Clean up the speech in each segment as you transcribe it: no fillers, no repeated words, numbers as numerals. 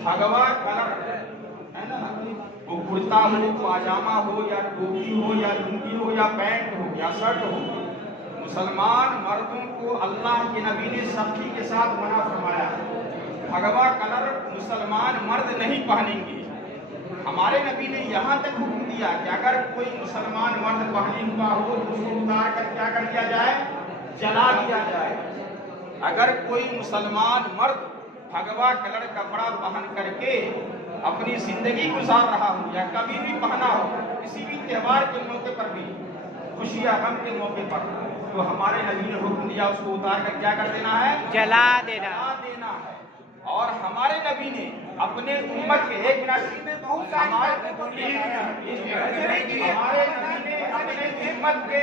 भगवा कलर है ना, वो कुर्ता हो, पाजामा हो, या टोपी हो, या लुंगी हो, या पैंट हो, या शर्ट हो, मुसलमान मर्दों को अल्लाह के नबी ने सख्ती के साथ मना फरमाया। भगवा कलर मुसलमान मर्द नहीं पहनेंगे। हमारे नबी ने यहाँ तक हुक्म दिया कि अगर कोई मुसलमान मर्द पहने हुआ हो तो उसको उतार कर क्या कर दिया जाए, जला दिया जाए। अगर कोई मुसलमान मर्द भगवा कलर कपड़ा पहन करके अपनी जिंदगी गुजार रहा हो या कभी भी पहना हो, किसी भी त्योहार के मौके पर भी, खुशी या गम के मौके पर, तो हमारे नबी ने हुक्म दिया उसको उतार कर क्या कर देना है, जला देना है। और हमारे नबी ने अपने उम्मत के एक मिनट में बहुत हमारे नबी ने अपने उम्मत के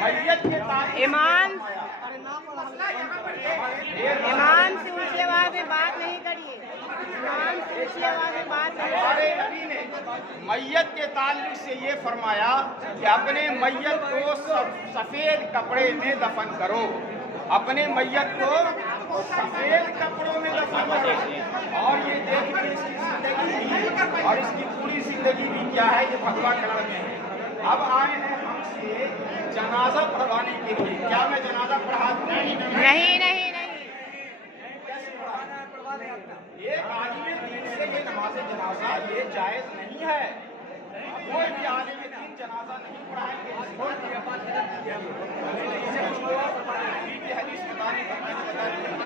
मैयत के ईमान से ऊंची आवाज में बात नहीं करिए। ईमान से ऊंची आवाज में बात नहीं। हमारे नबी ने मैयत के ताल्लुक से ये फरमाया कि अपने मैयत को सफेद कपड़े में दफन करो, अपने मैयत को सफेद कपड़ों में दफन करो। और ये देखिए इसकी जिंदगी और इसकी पूरी जिंदगी भी क्या है, ये भगवा कलर में है। अब आए हैं हमसे जनाजा पढ़वाने के लिए। क्या मैं जनाजा पढ़ा दूं? नहीं नहीं नहीं। ये आलिम दीन से ये नमाज़े जनाजा ये जायज नहीं है। कोई भी आलिम दीन जनाजा नहीं पढ़ाएंगे। हदीस बताने